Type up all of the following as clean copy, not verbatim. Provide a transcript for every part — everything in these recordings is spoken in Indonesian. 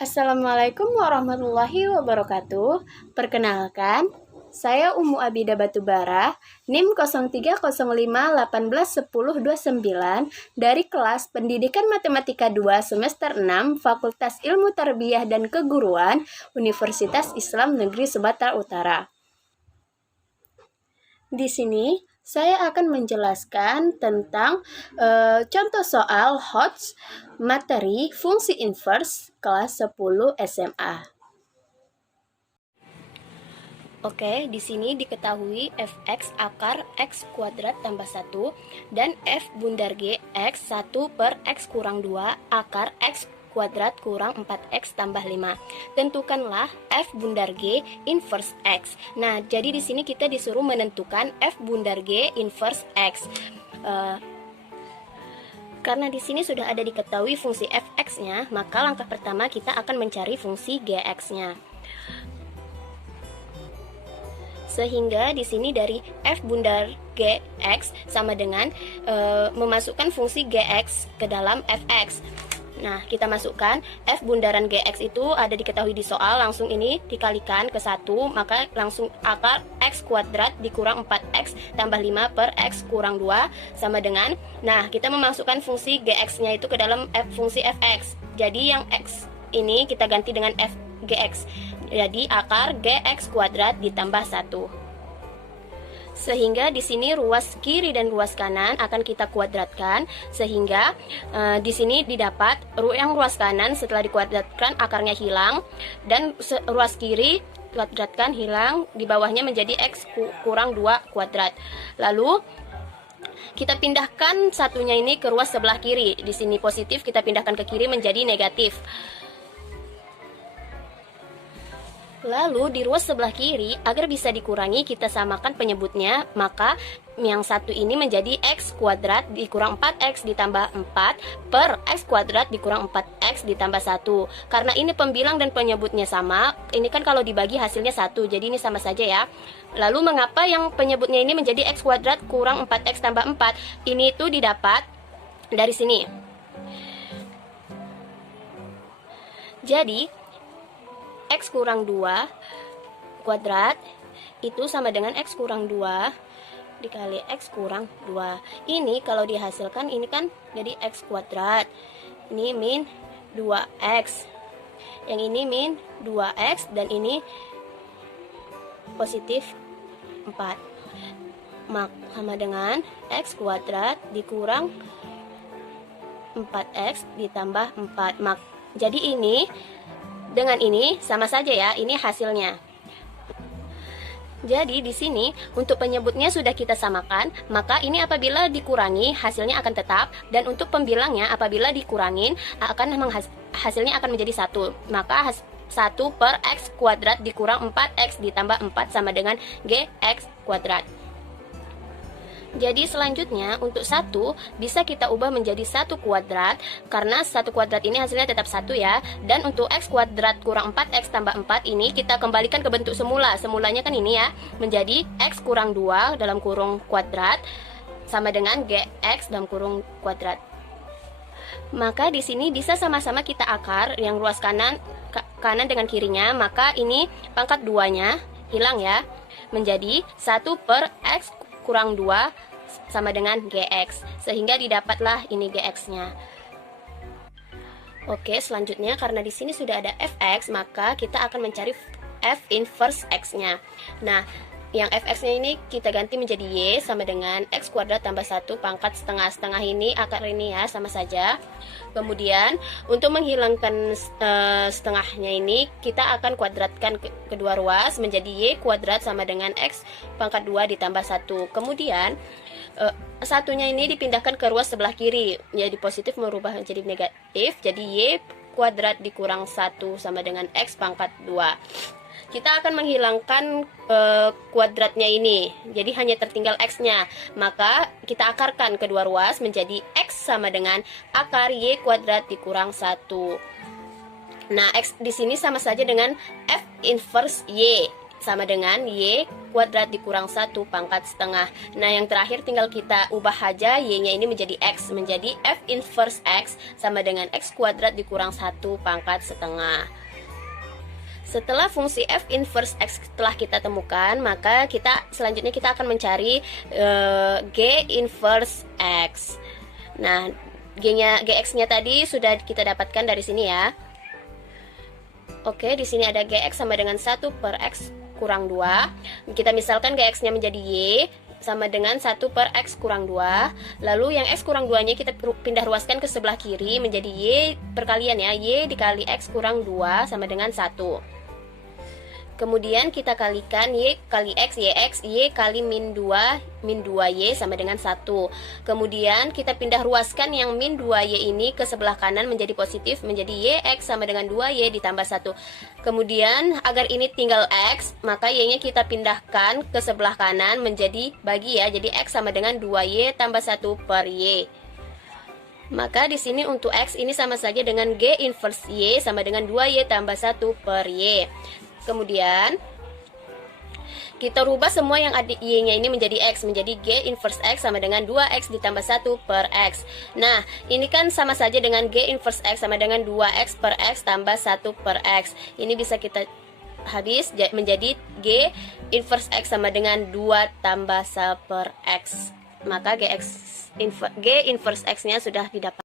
Assalamualaikum warahmatullahi wabarakatuh. Perkenalkan, saya Umu Abida Batubara, NIM 0305181029 dari kelas Pendidikan Matematika 2 semester 6 Fakultas Ilmu Tarbiyah dan Keguruan Universitas Islam Negeri Sumatera Utara. Di sini saya akan menjelaskan tentang contoh soal HOTS materi fungsi inverse kelas 10 SMA. Oke, di sini diketahui fx akar x kuadrat tambah 1 dan f bundar g x 1 per x kurang 2 akar x kuadrat kurang 4x tambah 5. Tentukanlah f bundar g inverse x. Nah, jadi di sini kita disuruh menentukan f bundar g inverse x. Karena di sini sudah ada diketahui fungsi fx-nya, maka langkah pertama kita akan mencari fungsi gx-nya. Sehingga di sini dari f bundar gx sama dengan memasukkan fungsi gx ke dalam fx. Nah, kita masukkan f bundaran gx itu ada diketahui di soal, langsung ini dikalikan ke 1, maka langsung akar x kuadrat dikurang 4x tambah 5 per x kurang 2 sama dengan, nah kita memasukkan fungsi gx-nya itu ke dalam fungsi fx. Jadi yang x ini kita ganti dengan f gx. Jadi akar gx kuadrat ditambah 1. Sehingga di sini ruas kiri dan ruas kanan akan kita kuadratkan, sehingga di sini didapat yang ruas kanan setelah dikuadratkan akarnya hilang, dan ruas kiri kuadratkan hilang, di bawahnya menjadi x kurang 2 kuadrat. Lalu kita pindahkan satunya ini ke ruas sebelah kiri. Di sini positif, kita pindahkan ke kiri menjadi negatif. Lalu di ruas sebelah kiri, agar bisa dikurangi, kita samakan penyebutnya, maka yang satu ini menjadi x kuadrat dikurang 4x ditambah 4 per x kuadrat dikurang 4x ditambah 1. Karena ini pembilang dan penyebutnya sama, ini kan kalau dibagi hasilnya 1, jadi ini sama saja ya. Lalu mengapa yang penyebutnya ini menjadi x kuadrat kurang 4x tambah 4? Ini itu didapat dari sini. Jadi x kurang 2 kuadrat itu sama dengan x kurang 2 dikali x kurang 2. Ini kalau dihasilkan ini kan jadi x kuadrat. Ini min 2x. Yang ini min 2x dan ini positif 4. Sama dengan x kuadrat dikurang 4x ditambah 4. Jadi ini dengan ini sama saja ya, ini hasilnya. Jadi di sini untuk penyebutnya sudah kita samakan, maka ini apabila dikurangi hasilnya akan tetap, dan untuk pembilangnya apabila dikurangin hasilnya akan menjadi 1. Maka 1 per x kuadrat dikurang 4x ditambah 4 sama dengan gx kuadrat. Jadi selanjutnya untuk 1 bisa kita ubah menjadi 1 kuadrat, karena 1 kuadrat ini hasilnya tetap 1 ya. Dan untuk x kuadrat kurang 4x tambah 4 ini kita kembalikan ke bentuk semula. Semulanya kan ini ya, menjadi x kurang 2 dalam kurung kuadrat sama dengan gx dalam kurung kuadrat. Maka di sini bisa sama-sama kita akar yang ruas kanan dengan kirinya, maka ini pangkat 2-nya hilang ya, menjadi 1 per x kurang 2 sama dengan gx, sehingga didapatlah ini gx-nya. Oke, selanjutnya karena di sini sudah ada fx, maka kita akan mencari f inverse x-nya. Nah, yang fx-nya ini kita ganti menjadi y sama dengan x kuadrat tambah 1 pangkat setengah ini, akar ini ya, sama saja. Kemudian untuk menghilangkan setengahnya ini, kita akan kuadratkan kedua ruas menjadi y kuadrat sama dengan x pangkat 2 ditambah 1. Kemudian satunya ini dipindahkan ke ruas sebelah kiri, jadi positif merubah menjadi negatif, jadi y kuadrat dikurang 1 sama dengan x pangkat 2. Kita akan menghilangkan kuadratnya ini, jadi hanya tertinggal x-nya. Maka kita akarkan kedua ruas menjadi x sama dengan akar y kuadrat dikurang 1. Nah, x di sini sama saja dengan f inverse y. sama dengan Y kuadrat dikurang 1 pangkat setengah. Nah, yang terakhir tinggal kita ubah aja Y-nya ini menjadi X, menjadi F inverse X sama dengan X kuadrat dikurang 1 pangkat setengah. Setelah fungsi F inverse X telah kita temukan, maka selanjutnya kita akan mencari G inverse X. Nah, Gx-nya tadi sudah kita dapatkan dari sini ya. Oke, di sini ada Gx sama dengan 1 per X kurang 2. Kita misalkan Gx-nya menjadi Y sama dengan 1 per X kurang 2. Lalu yang X kurang 2-nya kita pindah ruaskan ke sebelah kiri menjadi Y perkalian ya. Y dikali X kurang 2 sama dengan 1. Kemudian kita kalikan Y kali X, YX, Y kali min 2Y sama dengan 1. Kemudian kita pindah ruaskan yang min 2Y ini ke sebelah kanan menjadi positif, menjadi YX sama dengan 2Y ditambah 1. Kemudian agar ini tinggal X, maka Y-nya kita pindahkan ke sebelah kanan menjadi bagi ya. Jadi X sama dengan 2Y tambah 1 per Y. Maka di sini untuk X ini sama saja dengan G inverse Y sama dengan 2Y tambah 1 per Y. Kemudian kita rubah semua yang ada Y-nya ini menjadi X, menjadi G inverse X sama dengan 2X ditambah 1 per X. Nah, ini kan sama saja dengan G inverse X sama dengan 2X per X tambah 1 per X. Ini bisa kita habis menjadi G inverse X sama dengan 2 tambah 1 per X. Maka G inverse X-nya sudah didapat.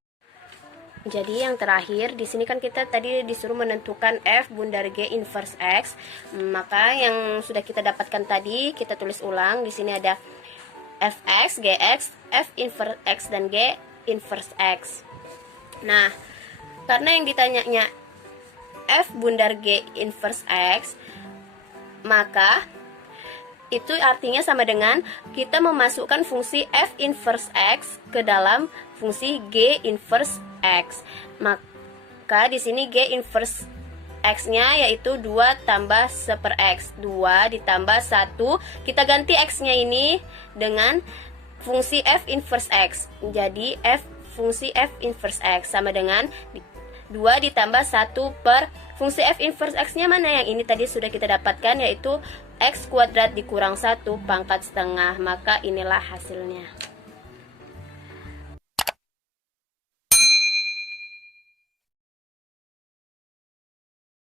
Jadi yang terakhir di sini kan kita tadi disuruh menentukan F bundar G inverse X. Maka yang sudah kita dapatkan tadi kita tulis ulang. Di sini ada Fx, Gx, F inverse X dan G inverse X. Nah, karena yang ditanyanya F bundar G inverse X, maka itu artinya sama dengan kita memasukkan fungsi F inverse X ke dalam fungsi G inverse X. Maka di sini G inverse X-nya yaitu 2 tambah 1 per X. 2 ditambah 1. Kita ganti X-nya ini dengan fungsi F inverse X. Jadi fungsi F inverse X sama dengan 2 ditambah 1 per fungsi F inverse X-nya mana? Yang ini tadi sudah kita dapatkan yaitu X kuadrat dikurang 1 pangkat setengah. Maka inilah hasilnya.